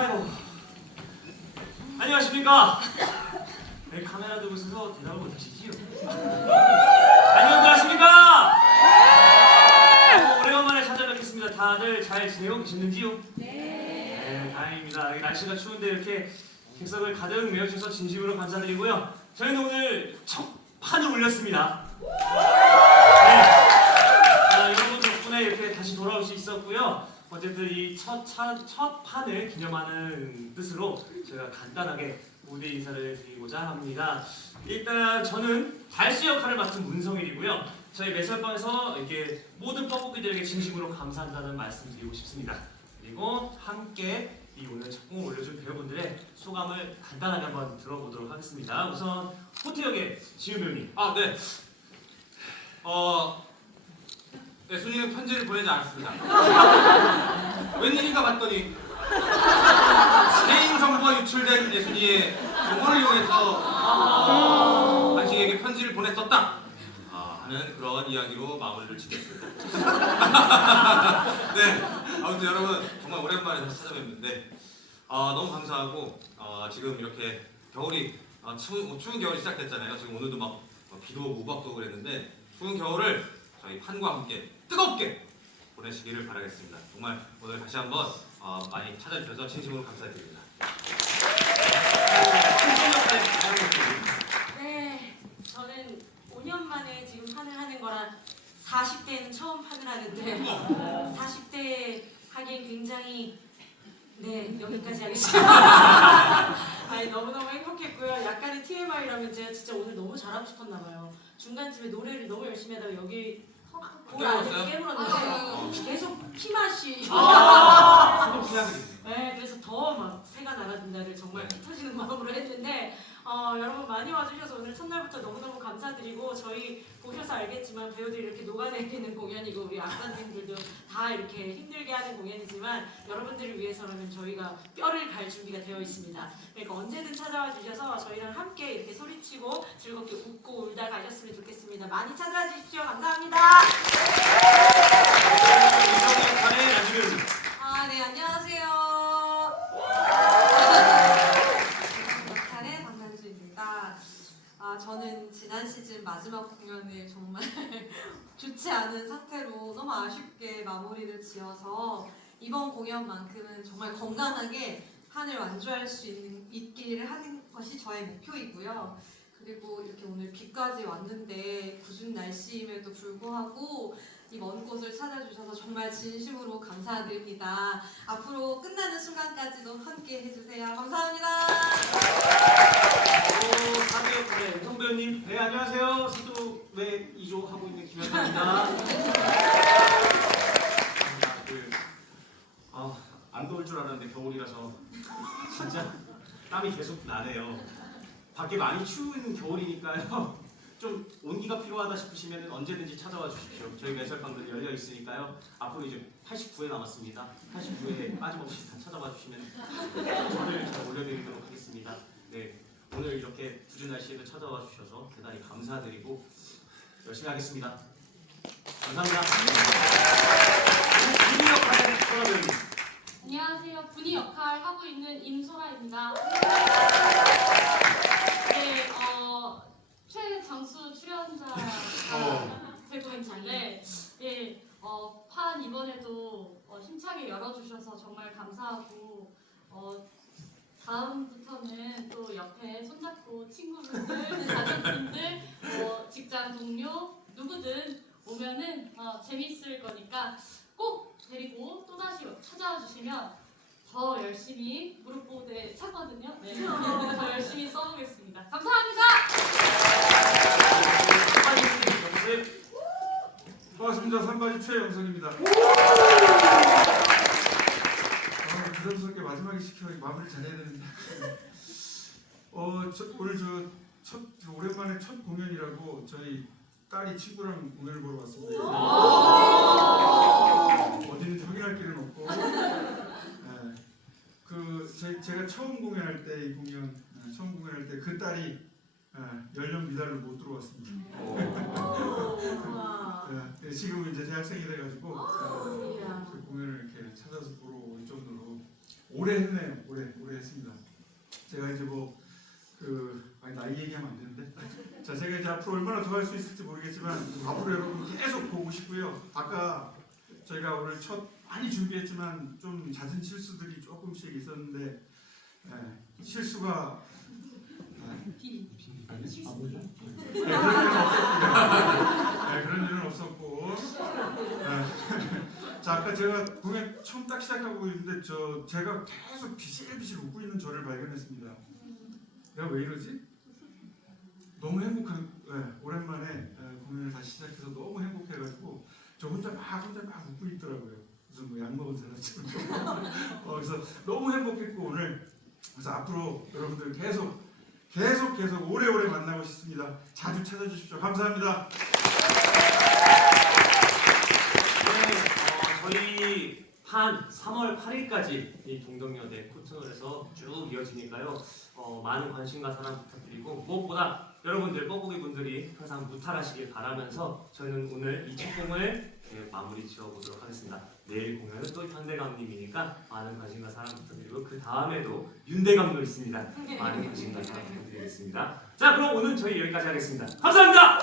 아이고. 안녕하십니까? 내 카메라 들고 있어서 대답을 못하시지요? 안녕들 하십니까? 아이고, 오래간만에 찾아뵙겠습니다. 다들 잘 지내고 계셨는지요? 네, 다행입니다. 날씨가 추운데 이렇게 객석을 가득 메워주셔서 진심으로 감사드리고요. 저희는 오늘 첫 판을 올렸습니다. 네. 아, 여러분 덕분에 이렇게 다시 돌아올 수 있었고요. 어쨌든 이 첫 첫 판을 기념하는 뜻으로 제가 간단하게 무대 인사를 드리고자 합니다. 일단 저는 달수 역할을 맡은 문성일이고요. 저희 매설방에서 이렇게 모든 뻐꾸기들에게 진심으로 감사한다는 말씀 드리고 싶습니다. 그리고 함께 이 오늘 작품을 올려준 배우분들의 소감을 간단하게 한번 들어보도록 하겠습니다. 우선 호태 역의 지우 배우님. 아, 네. 어, 네, 순이는 편지를 보내지 않았습니다. 웬일인가 봤더니 개인 정보가 유출된 예순이의 정보를 이용해서 어, 당신에게 편지를 보냈었다. 아, 하는 그런 이야기로 마무리를 짓겠습니다. 네, 아무튼 여러분 정말 오랜만에 다시 찾아뵙는데 어, 너무 감사하고 어, 지금 이렇게 겨울이 어, 추운, 추운 겨울이 시작됐잖아요. 지금 오늘도 막 어, 비도 오고 우박도 그랬는데 추운 겨울을 저희 판과 함께 뜨겁게 보내시기를 바라겠습니다. 정말 오늘 다시 한번 어, 많이 찾아주셔서 진심으로 감사드립니다. 네, 저는 5년 만에 지금 판을 하는 거라 40대에는 처음 판을 하는데 40대 하기엔 굉장히 네 여기까지 하겠습니다. 아니 너무너무 행복했고요. 약간의 TMI라면 제가 진짜 오늘 너무 잘하고 싶었나 봐요. 중간쯤에 노래를 너무 열심히 하다가 여기 볼 안에 깨물었는데 계속 피맛이 손을 피하게 네, 그래서 더 막 새가 날아든다를 정말 피 터지는 마음으로 했는데 어, 여러분 많이 와주셔서 오늘 첫날부터 너무너무 감사드리고 저희 보셔서 알겠지만 배우들이 이렇게 녹아내리는 공연이고 우리 악사님들도 다 이렇게 힘들게 하는 공연이지만 여러분들을 위해서라면 저희가 뼈를 갈 준비가 되어 있습니다. 그러니까 언제든 찾아와 주셔서 저희랑 함께 이렇게 소리치고 즐겁게 웃고 울다 가셨으면 좋겠습니다. 많이 찾아와 주십시오. 감사합니다. 이성 역할의 남주 배우님. 아, 네, 안녕하세요. 역할의 박난주입니다. 아, 저는 지난 시즌 마지막 공연을 정말 좋지 않은 상태로 너무 아쉽게 마무리를 지어서 이번 공연만큼은 정말 건강하게 판을 완주할 수 있는, 있기를 하는 것이 저의 목표이고요. 그리고 이렇게 오늘 비까지 왔는데 궂은 날씨임에도 불구하고 이 먼 곳을 찾아주셔서 정말 진심으로 감사드립니다. 앞으로 끝나는 순간까지도 함께 해주세요. 감사합니다. 역할의 은성 배우님. 네 안녕하세요 수두외 2조 하고 있는 김현정입니다. 그, 아, 안 더울 줄 알았는데 겨울이라서 진짜 땀이 계속 나네요. 밖에 많이 추운 겨울이니까요. 좀 온기가 필요하다 싶으시면 언제든지 찾아와 주십시오. 저희 매설방들 열려 있으니까요. 앞으로 이제 89회 남았습니다. 89회 빠짐없이 다 찾아와 주시면 저를 잘 올려드리도록 하겠습니다. 네. 오늘 이렇게 굳은 날씨에도 찾아와 주셔서 대단히 감사드리고 열심히 하겠습니다. 감사합니다. 분위 역할의 소라 배우님. 안녕하세요. 분이 역할 하고 있는 임소라입니다. 네, 어, 최장수 출연자가 되고 있는데, 예, 어, 판 이번에도 어, 힘차게 열어주셔서 정말 감사하고, 어, 다음부터는 또 옆에 손잡고 친구분들, 가족분들, 뭐 직장 동료 누구든 오면은 어, 재밌을 거니까 꼭 데리고 또 다시 찾아와 주시면 더 열심히 무릎 보호대 차거든요. 네. 더 열심히 써보겠습니다. 감사합니다. 한마디 해주세요. 반갑습니다. 삼바지 최영선입니다. 아, 부담스럽게 마지막에 시켜 마무리 잘해야 되는데. 어, 저, 오늘 저 첫 오랜만에 첫 공연이라고 저희 딸이 친구랑 공연을 보러 왔습니다. 어디 있는지 확인할 길은 없고. 네. 그 제, 제가 처음 공연할 때 이 공연 네, 처음 공연할 때 그 딸이 네, 연령 미달로 못 들어왔습니다. 네, 지금 이제 대학생이 돼가지고. 그 공연을 이렇게 찾아서 보러 올 정도로 오래 했네요. 오래 오래 했습니다. 제가 이제 뭐그 아니 나이 얘기하면 안 되는데. 자 제가 이제 앞으로 얼마나 더 할 수 있을지 모르겠지만 앞으로 여러분 계속 보고 싶고요. 아까 저희가 오늘 첫 많이 준비했지만 좀 잦은 실수들이 조금씩 있었는데 예, 실수가 비밀. 아, 뭐죠? 네, 그런 일은 없었고요. 네, 그런 일은 없었고. 네. 자, 아까 제가 공연 처음 딱 시작하고 있는데 저 제가 계속 비실비실 웃고 있는 저를 발견했습니다. 내가 왜 이러지? 너무 행복한, 네, 오랜만에 네, 공연을 다시 시작해서 너무 행복해가지고 저 혼자 막 혼자 막 웃고 있더라고요. 무슨 뭐약 먹은 사람처럼. 어, 그래서 너무 행복했고 오늘 그래서 앞으로 여러분들 계속 계속 계속 오래오래 만나고 싶습니다. 자주 찾아주십시오. 감사합니다. 네, 어, 저희 한 3월 8일까지 이 동덕여대 코트널에서 쭉 이어지니까요. 어, 많은 관심과 사랑 부탁드리고 무엇보다 여러분들 뻐꾸기 분들이 항상 무탈하시길 바라면서 저희는 오늘 이 첫 공을 예, 마무리 지어보도록 하겠습니다. 내일 공연은 또 현대감님이니까 많은 관심과 사랑 부탁드리고 그 다음에도 윤대감도 있습니다. 많은 관심과 사랑 부탁드리겠습니다. 자 그럼 오늘 저희 여기까지 하겠습니다. 감사합니다.